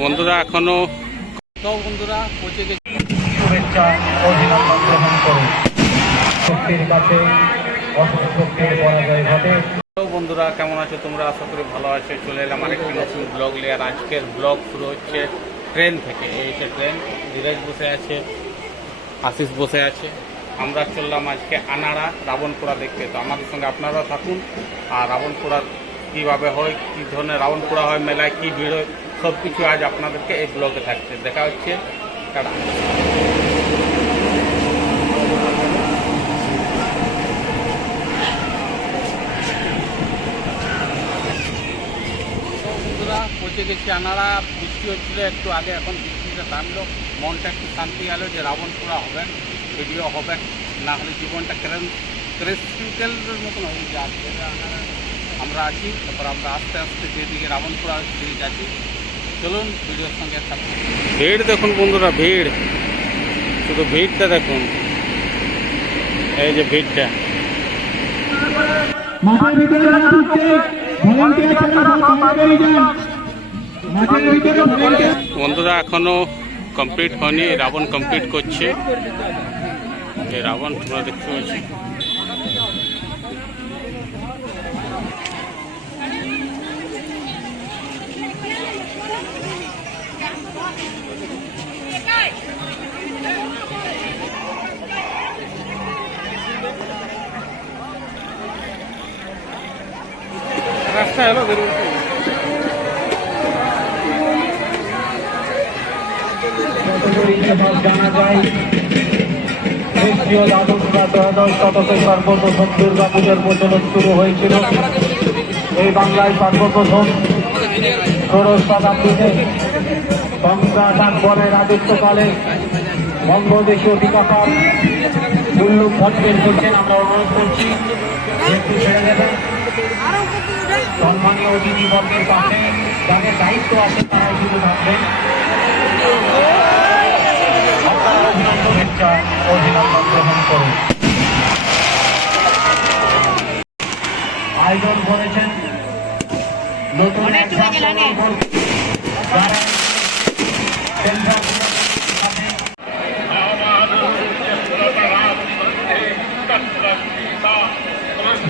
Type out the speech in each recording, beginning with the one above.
বন্ধুরা এখনও বন্ধুরা পৌঁছে গেছি। শুভেচ্ছা অভিনন্দন গ্রহণ করুন শক্তির কাছে শক্তির পরাজয় ঘটে। বন্ধুরা কেমন আছো তোমরা? আশা করি ভালো আছো। চলে এলাম আরেকটি নতুন ব্লগ নিয়ে। আর আজকের ব্লগ শুরু হচ্ছে ট্রেন থেকে। এই হচ্ছে ট্রেন ধীরেজ বসে আছে আশিস বসে আছে। আমরা চললাম আজকে আনাড়া রাবণপুরা দেখতে। তো আমাদের সঙ্গে আপনারা থাকুন। আর রাবণপুরা কীভাবে হয় কী ধরনের রাবণপুরা হয় মেলায় কী ভিড় হয় সব কিছু আজ আপনাদেরকে এই ব্লগে থাকছে। দেখা হচ্ছে। পৌঁছে গেছি আনারা। বৃষ্টি হচ্ছিল, একটু আগে এখন বৃষ্টিটা থামলো মনটা একটু শান্তি গেল যে রাবণপুরা হবে ভিডিও হবে, না হলে জীবনটা ক্রেন ক্রেসিক্যালের মতন হয়ে যায় আমরা আছি, তারপর আমরা আস্তে আস্তে যেদিকে রাবণপুরা দিকে যাচ্ছি। চলুন ভিডিওর সঙ্গে থাকুন। ভিড় দেখুন বন্ধুরা ভিড়। শুধু ভিড়টা দেখুন। এই যে ভিড়টা। মাঠের ভিতরে বন্ধুরা এখনও কমপ্লিট হয়নি। রাবণ কমপ্লিট করছে। এই রাবণ তোমরা দেখতে পাচ্ছি রাস্তা এলো ইতিহাস জানা যায় খ্রিস্টীয় দ্বাদশ শতকে সর্বপ্রথম দুর্গা পুজোর প্রচলন শুরু হয়েছিল এই বাংলায় সর্বপ্রথম ষোড়শ শতাব্দীতে সম্রাট আকবরের রাজত্বকালে বঙ্গদেশীয় টিকাকার উল্লুক ভট্টের করছেন আমরা অনুরোধ করছি একটু ছেড়ে দেবেন সম্মানীয় অতিথিবর্গের কাছে যাদের দায়িত্ব আছে তারাই শুধু থাকবেন আয়োজন করেছেন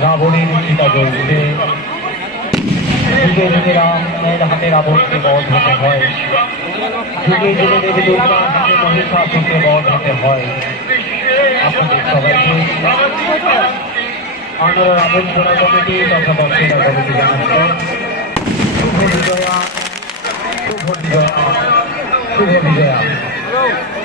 রাবণের চিতা জ্বলছে যুগে যুগে রামের হাতে রাবণকে বধ হতে হয় যুগে যুগে দেবী দুর্গার হাতে বধ হতে হয় আপনাদের সবাইকে আমরা রাবণ কমিটি তথা দর্শনা কমিটি জানাচ্ছি 祝贺你呀！祝贺你呀！祝贺呀！